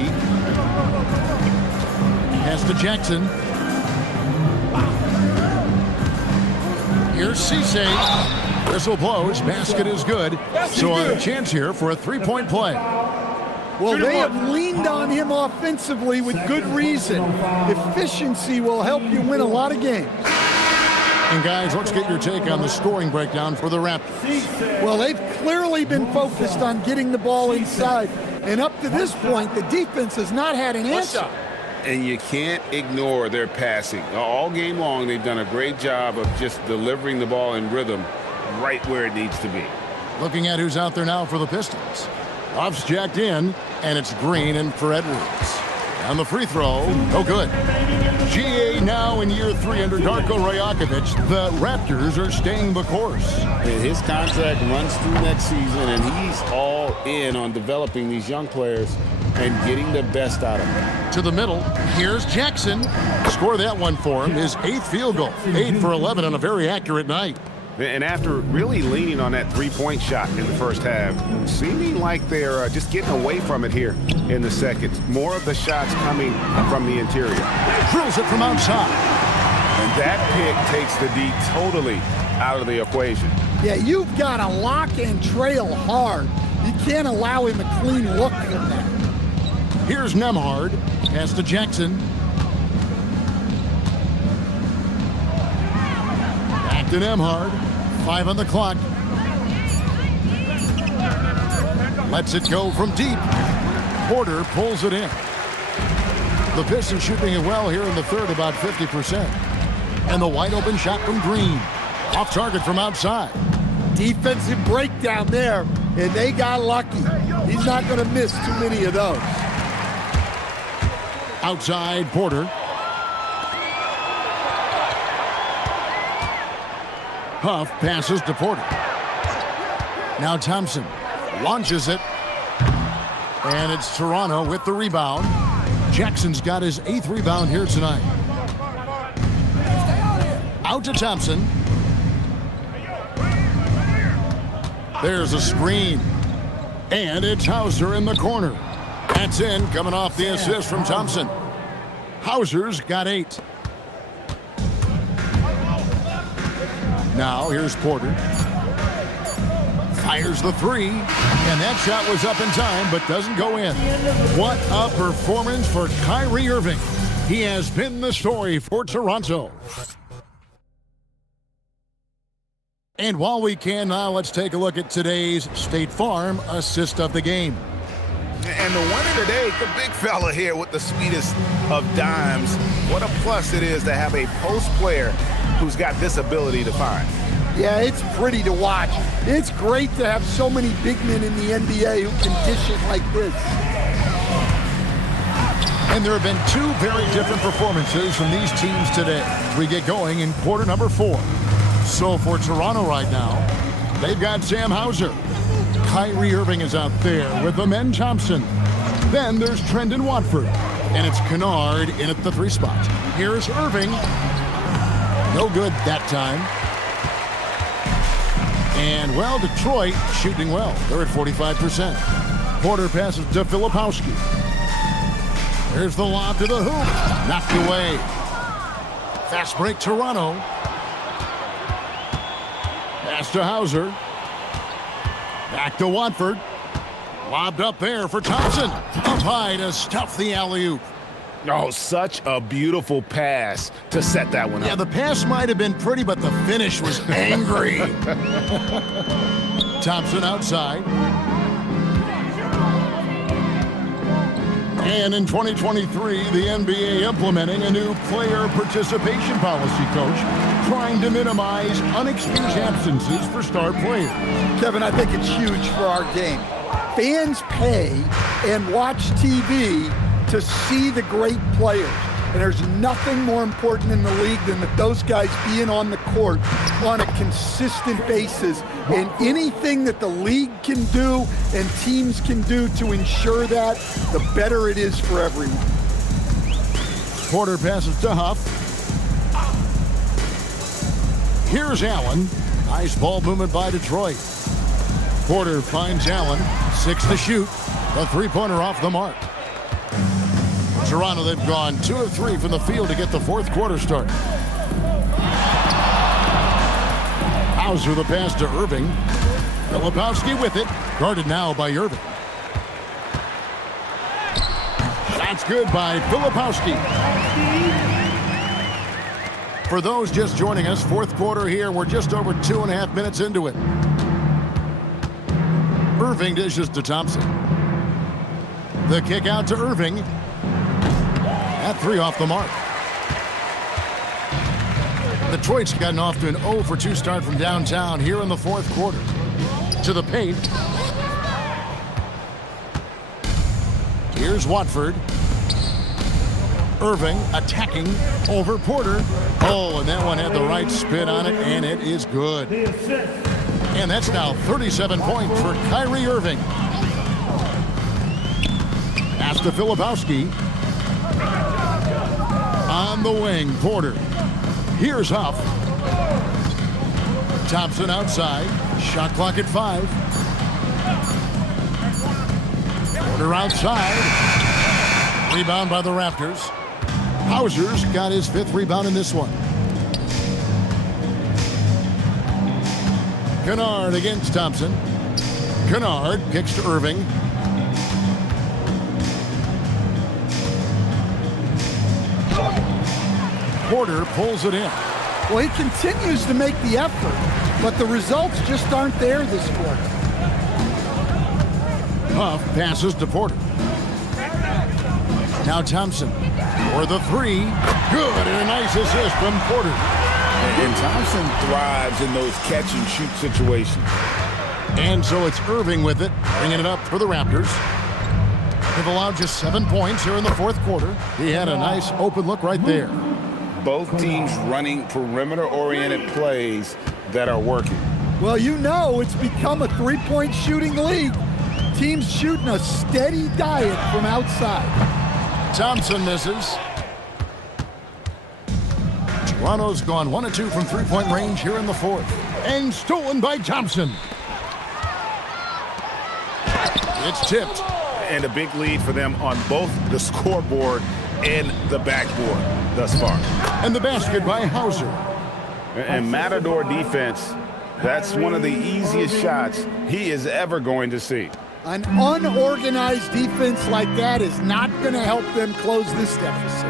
Pass to Jackson. Here's Cisse. Whistle blows. Basket is good. So a chance here for a three-point play. Well, they have leaned on him offensively with good reason. Efficiency will help you win a lot of games. And guys, let's get your take on the scoring breakdown for the Raptors. Well, they've clearly been focused on getting the ball inside. And up to this point, the defense has not had an answer. And you can't ignore their passing. All game long, they've done a great job of just delivering the ball in rhythm right where it needs to be. Looking at who's out there now for the Pistons. Off's jacked in, and it's Green and for Edwards. And the free throw, no good. GA now in year 3 under Darko Rajakovic. The Raptors are staying the course. And his contract runs through next season, and he's all in on developing these young players and getting the best out of them. To the middle, here's Jackson. Score that one for him, his 8th field goal. 8 for 11 on a very accurate night. And after really leaning on that three-point shot in the first half, seeming like they're just getting away from it here in the second. More of the shots coming from the interior. Drills it from outside. And that pick takes the D totally out of the equation. Yeah, you've got to lock and trail hard. You can't allow him a clean look from that. Here's Nembhard. Pass to Jackson. Back to Nembhard. 5 on the clock. Lets it go from deep. Porter pulls it in. The Pistons shooting it well here in the third, about 50%. And the wide open shot from Green. Off target from outside. Defensive breakdown there, and they got lucky. He's not going to miss too many of those. Outside, Porter. Huff passes to Porter. Now Thompson launches it. And it's Toronto with the rebound. Jackson's got his 8th rebound here tonight. Out to Thompson. There's a screen. And it's Hauser in the corner. That's in, coming off the assist from Thompson. Hauser's got 8. Now here's Porter. Fires the 3. And that shot was up in time, but doesn't go in. What a performance for Kyrie Irving. He has been the story for Toronto. And while we can now, let's take a look at today's State Farm assist of the game. And the winner today, the big fella here with the sweetest of dimes. What a plus it is to have a post player who's got this ability to find. Yeah, it's pretty to watch. It's great to have so many big men in the NBA who can dish it like this. And there have been 2 very different performances from these teams today as we get going in quarter number 4. So for Toronto right now, they've got Sam Hauser. Kyrie Irving is out there with Amen Thompson. Then there's Trendon Watford. And it's Kennard in at the 3 spot. Here's Irving. No good that time. And, well, Detroit shooting well. They're at 45%. Porter passes to Filipowski. There's the lob to the hoop. Knocked away. Fast break Toronto. Pass to Hauser. Back to Watford. Lobbed up there for Thompson. Up high to stuff the alley-oop. Oh, such a beautiful pass to set that one up. Yeah, the pass might have been pretty, but the finish was angry. Thompson outside. And in 2023, the NBA implementing a new player participation policy, Coach, trying to minimize unexcused absences for star players. Kevin, I think it's huge for our game. Fans pay and watch TV to see the great players. And there's nothing more important in the league than that those guys being on the court on a consistent basis. And anything that the league can do and teams can do to ensure that, the better it is for everyone. Porter passes to Huff. Here's Allen. Nice ball movement by Detroit. Porter finds Allen. 6 to shoot. The three-pointer off the mark. Toronto, they've gone 2 of 3 from the field to get the fourth quarter start. Hauser the pass to Irving. Filipowski with it. Guarded now by Irving. Shots good by Filipowski. For those just joining us, fourth quarter here. We're just over 2.5 minutes into it. Irving dishes to Thompson. The kick out to Irving. That 3 off the mark. Detroit's gotten off to an 0 for 2 start from downtown here in the fourth quarter. To the paint. Here's Watford. Irving attacking over Porter. Oh, and that one had the right spin on it, and it is good. And that's now 37 points for Kyrie Irving. Pass to Filipowski. On the wing, Porter. Here's Huff. Thompson outside. Shot clock at 5. Porter outside. Rebound by the Raptors. Hauser's got his 5th rebound in this one. Kennard against Thompson. Kennard kicks to Irving. Porter pulls it in. Well, he continues to make the effort, but the results just aren't there this quarter. Huff passes to Porter. Now Thompson for the 3. Good, and a nice assist from Porter. And Thompson thrives in those catch-and-shoot situations. And so it's Irving with it, bringing it up for the Raptors. They've allowed just 7 points here in the fourth quarter. He had a nice open look right there. Both teams running perimeter-oriented plays that are working. Well, you know it's become a three-point shooting league. Teams shooting a steady diet from outside. Thompson misses. Toronto's gone 1 of 2 from three-point range here in the fourth. And stolen by Thompson. It's tipped. And a big lead for them on both the scoreboard and the backboard thus far. And the basket by Hauser. And Matador defense, that's one of the easiest shots he is ever going to see. An unorganized defense like that is not going to help them close this deficit.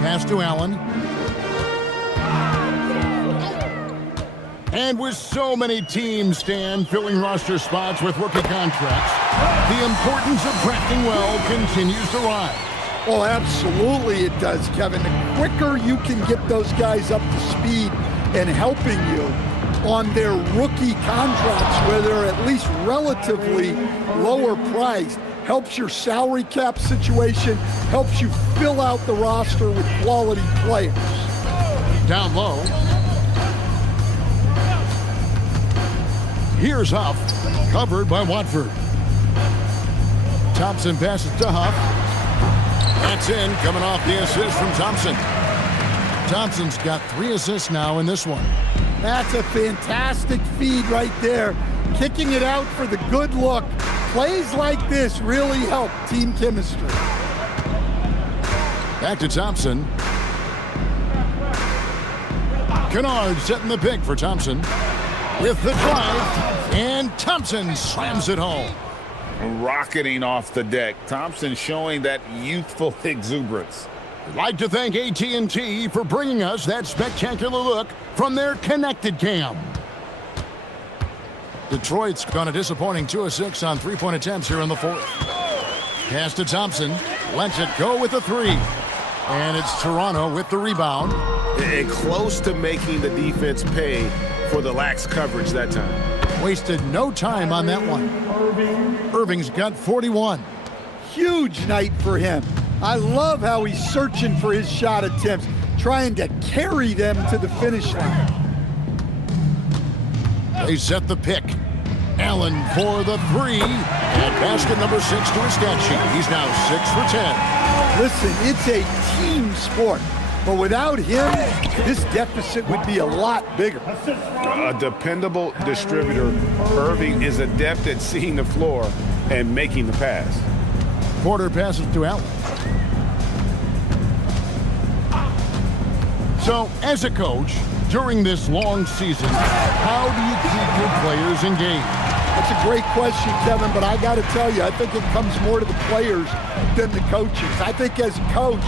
Pass to Allen. And with so many teams, Stan, filling roster spots with rookie contracts, the importance of drafting well continues to rise. Well, absolutely it does, Kevin. The quicker you can get those guys up to speed and helping you on their rookie contracts where they're at least relatively lower priced, helps your salary cap situation, helps you fill out the roster with quality players. Down low. Here's Huff, covered by Watford. Thompson passes to Huff. That's in, coming off the assist from Thompson. Thompson's got 3 assists now in this one. That's a fantastic feed right there. kicking it out for the good look. Plays like this really help team chemistry. Back to Thompson. Kennard setting the pick for Thompson. With the drive, and Thompson slams it home. Rocketing off the deck. Thompson showing that youthful exuberance. I'd like to thank AT&T for bringing us that spectacular look from their Connected Cam. Detroit's gone a disappointing 2 of 6 on three-point attempts here in the fourth. Pass to Thompson. Lets it go with the three. And it's Toronto with the rebound. And close to making the defense pay for the lax coverage that time. Wasted no time on that one. Irving's got 41. Huge night for him. I love how he's searching for his shot attempts, trying to carry them to the finish line. They set the pick. Allen for the three. And basket number 6 to his stat sheet. He's now 6 for 10. Listen, it's a team sport. But without him, this deficit would be a lot bigger. A dependable distributor, Irving is adept at seeing the floor and making the pass. Porter passes to Allen. So, as a coach, during this long season, how do you keep your players engaged? That's a great question, Kevin, but I got to tell you, I think it comes more to the players than the coaches. I think as a coach,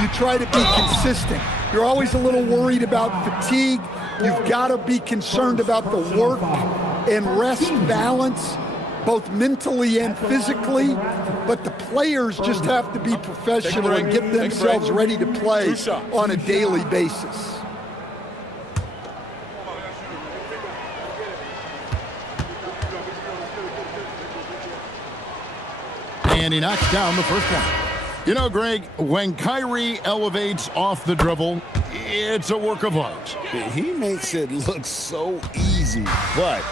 you try to be consistent. You're always a little worried about fatigue. You've got to be concerned about the work and rest balance, both mentally and physically. But the players just have to be professional and get themselves ready to play on a daily basis. And he knocks down the first one. You know, Greg, when Kyrie elevates off the dribble, it's a work of art. He makes it look so easy, but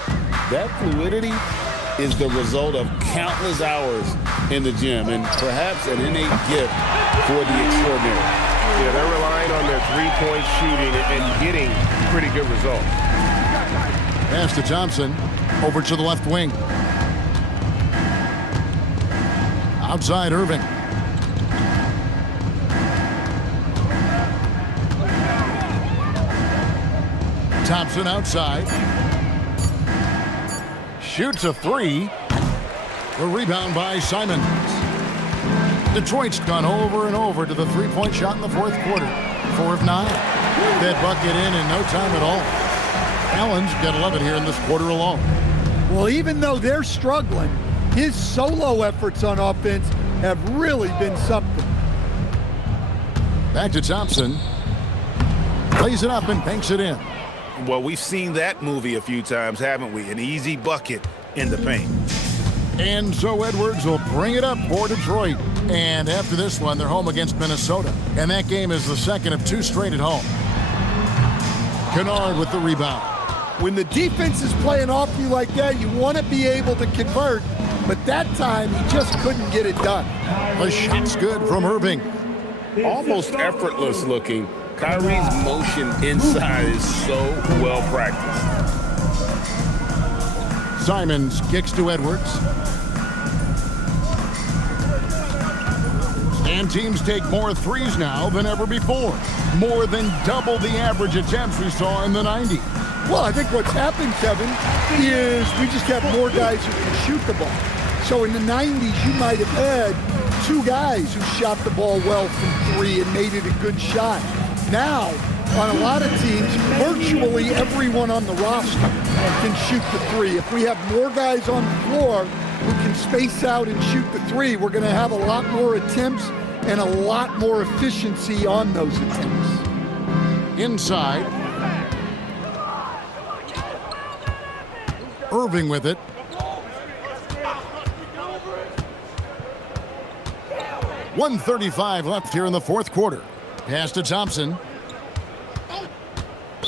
that fluidity is the result of countless hours in the gym and perhaps an innate gift for the extraordinary. Yeah, they're relying on their three-point shooting and getting pretty good results. Pass to Thompson. Over to the left wing. Outside Irving. Thompson outside. Shoots a three. The rebound by Simons. Detroit's gone over and over to the three-point shot in the fourth quarter. 4 of 9. That bucket in no time at all. Allen's got 11 here in this quarter alone. Well, even though they're struggling, his solo efforts on offense have really been something. Back to Thompson. Plays it up and banks it in. Well, we've seen that movie a few times, haven't we? An easy bucket in the paint. And so Edwards will bring it up for Detroit. And after this one, they're home against Minnesota. And that game is the second of 2 straight at home. Kennard with the rebound. When the defense is playing off you like that, you want to be able to convert. But that time, he just couldn't get it done. The shot's good from Irving. Almost effortless looking. Kyrie's motion inside is so well practiced. Simons kicks to Edwards. And teams take more threes now than ever before. More than double the average attempts we saw in the 90s. Well, I think what's happened, Kevin, is we just have more guys who can shoot the ball. So in the 90s, you might have had 2 guys who shot the ball well from 3 and made it a good shot. Now, on a lot of teams, virtually everyone on the roster can shoot the 3. If we have more guys on the floor who can space out and shoot the 3, we're going to have a lot more attempts and a lot more efficiency on those attempts. Inside. Irving with it. .135 left here in the fourth quarter. Pass to Thompson.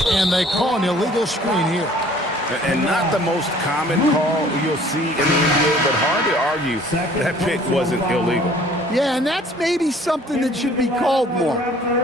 And they call an illegal screen here. And not the most common call you'll see in the NBA, but hard to argue that pick wasn't illegal. Yeah, and that's maybe something that should be called more.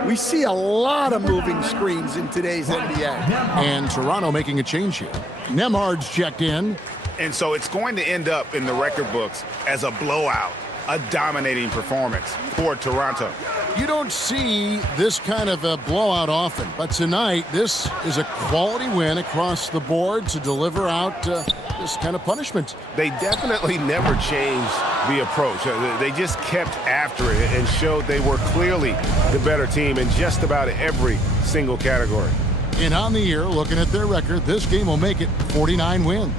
We see a lot of moving screens in today's NBA. And Toronto making a change here. Nemhard's checked in. And so it's going to end up in the record books as a blowout, a dominating performance for Toronto. You don't see this kind of a blowout often, but tonight this is a quality win across the board to deliver out this kind of punishment. They definitely never changed the approach. They just kept after it and showed they were clearly the better team in just about every single category. And on the year, looking at their record, this game will make it 49 wins.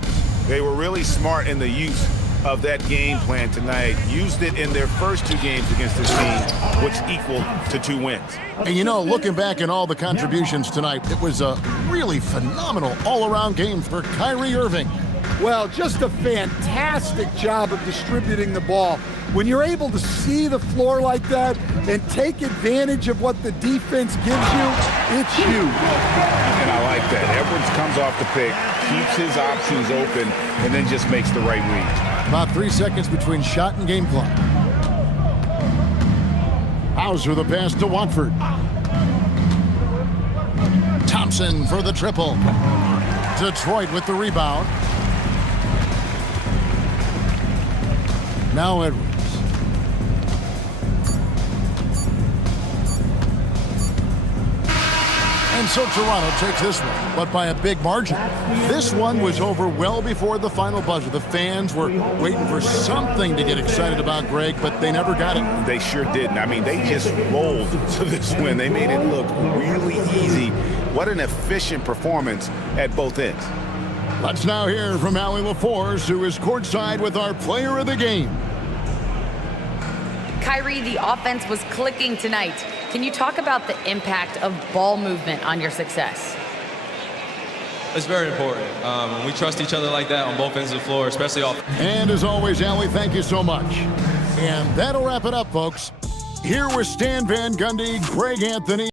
They were really smart in the use of that game plan tonight. Used it in their first 2 games against this team, which equaled to 2 wins. And you know, looking back at all the contributions tonight, it was a really phenomenal all-around game for Kyrie Irving. Well, just a fantastic job of distributing the ball. When you're able to see the floor like that and take advantage of what the defense gives you, it's huge. And I like that. Edwards comes off the pick, keeps his options open, and then just makes the right read. About 3 seconds between shot and game clock. Hauser the pass to Watford. Thompson for the triple. Detroit with the rebound. Now Edwards. And so Toronto takes this one, but by a big margin. This one was over well before the final buzzer. The fans were waiting for something to get excited about, Greg, but they never got it. They sure didn't. I mean, they just rolled to this win. They made it look really easy. What an efficient performance at both ends. Let's now hear from Allie LaForce, who is courtside with our player of the game. Kyrie, the offense was clicking tonight. Can you talk about the impact of ball movement on your success? It's very important. When we trust each other like that on both ends of the floor, especially off. And as always, Allie, thank you so much. And that'll wrap it up, folks. Here with Stan Van Gundy, Greg Anthony,